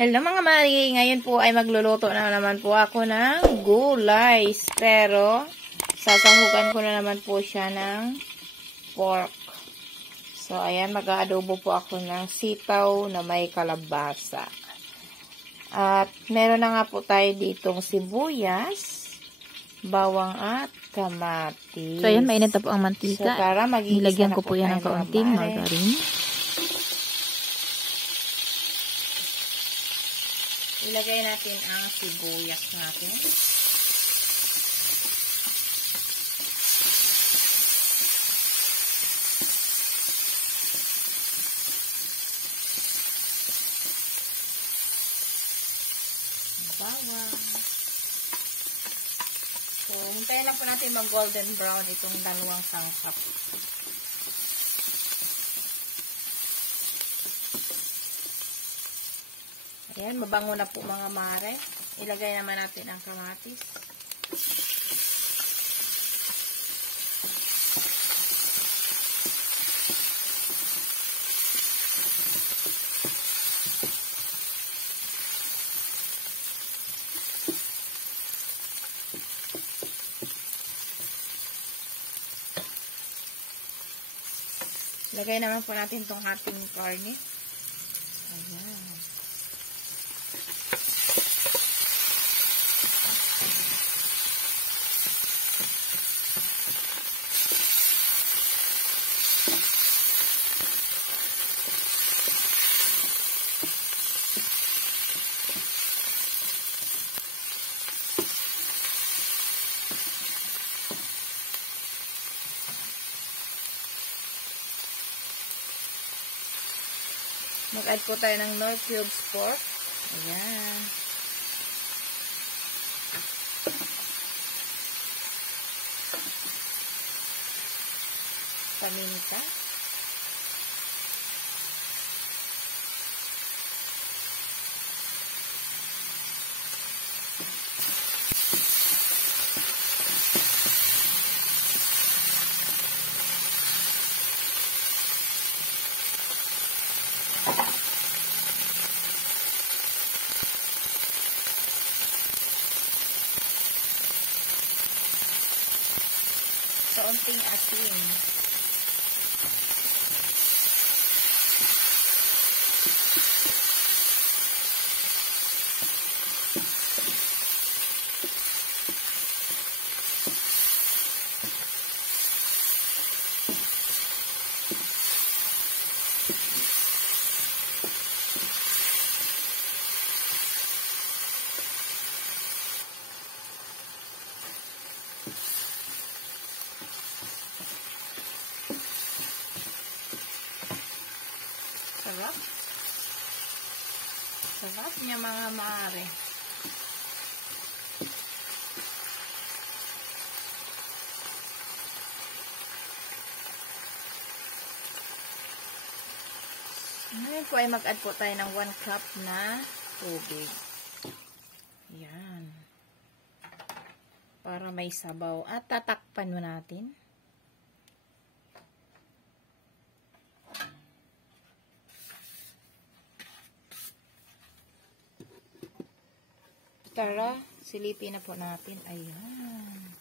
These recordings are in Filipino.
Hello mga mari, ngayon po ay magluluto na naman po ako ng gulay. Pero, sasahugan ko na naman po siya ng pork. So, ayan, mag-aadobo po ako ng sitaw na may kalabasa. At, meron na nga po tayo ditong sibuyas, bawang at kamatis. So, ayan, mainit na po ang mantika. So, tara, nilagyan ko po yan ng kaunting margarine. Ilagay natin ang sibuyas natin. Bawang. So, hintayin lang po natin mag-golden brown itong dalawang sangkap. Ayan, mabango na po mga mare. Ilagay naman natin ang kamatis. Ilagay naman po natin itong ating karne. Ayan. Mag-add po tayo ng Knorr cubes pork. Ayan. Paminta. Kaunting asin. Sarap. Sarap niya mga mare. Ngayon po ay mag-add po tayo ng 1 cup na tubig. Yan. Para may sabaw. At tatakpan mo natin. Tara, silipin na po natin. Ayan.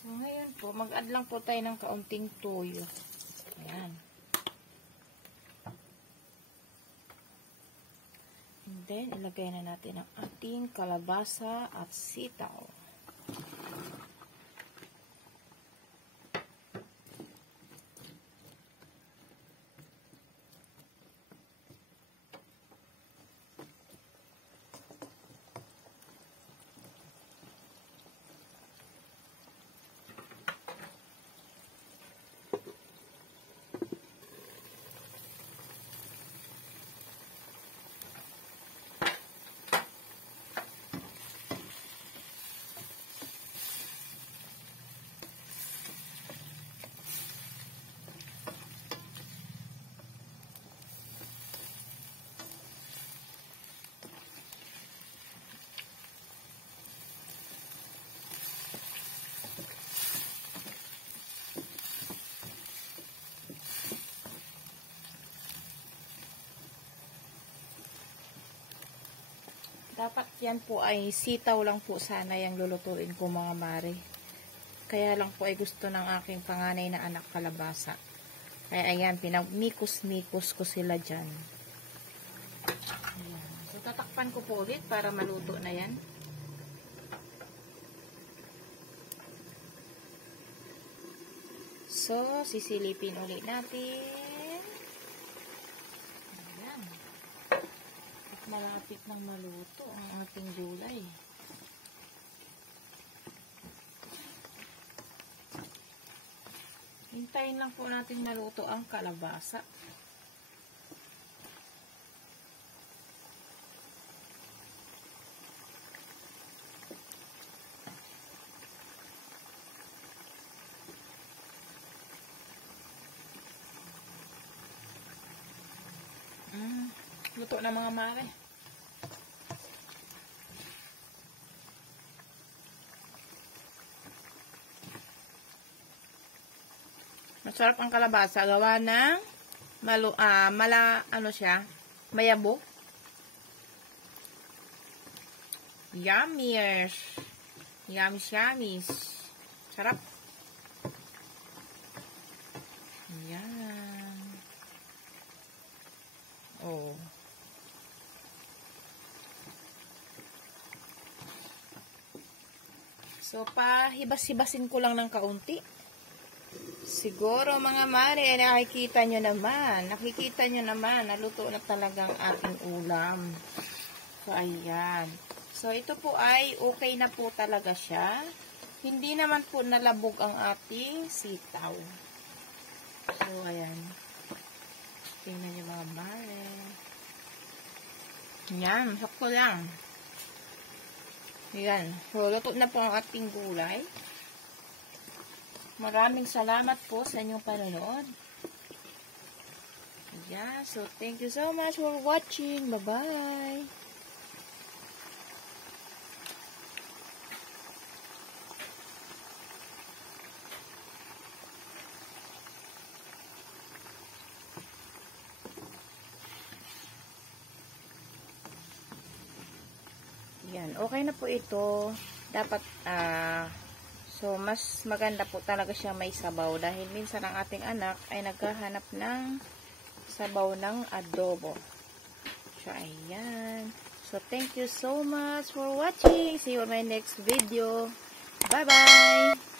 So, ngayon po, mag-add lang po tayo ng kaunting toyo. Ayan. And then, ilagay na natin ang ating kalabasa at sitaw. Dapat yan po ay sitaw lang po sana yung lulutuin ko mga mare. Kaya lang po ay gusto ng aking panganay na anak kalabasa. Kaya ayan, pinagmikos-mikos ko sila dyan. Ayan. So tatakpan ko po ulit para maluto na yan. So, sisilipin ulit natin. Ayan. At malapit nang maluto ang ating gulay. Hintayin lang po natin maluto ang kalabasa. Luto na mga mare. Masarap ang kalabasa. Gawa ng mayabo. Yummies. Yummies. Sarap. Yan. Oh. So, hibas-hibasin ko lang ng kaunti. Siguro, mga mare, nakikita nyo naman, naluto na talagang ating ulam. So, ayan. So, ito po ay okay na po talaga siya. Hindi naman po nalabog ang ating sitaw. So, ayan. Tingnan nyo mga mare. Yan, sakto lang. Ayan. So, luto na po ang ating gulay. Maraming salamat po sa inyong panonood. Yeah, so thank you so much for watching. Bye-bye. Yan, okay na po ito. Dapat, so, mas maganda po talaga siya may sabaw dahil minsan ang ating anak ay naghahanap ng sabaw ng adobo. So, ayan. So, thank you so much for watching. See you on my next video. Bye-bye!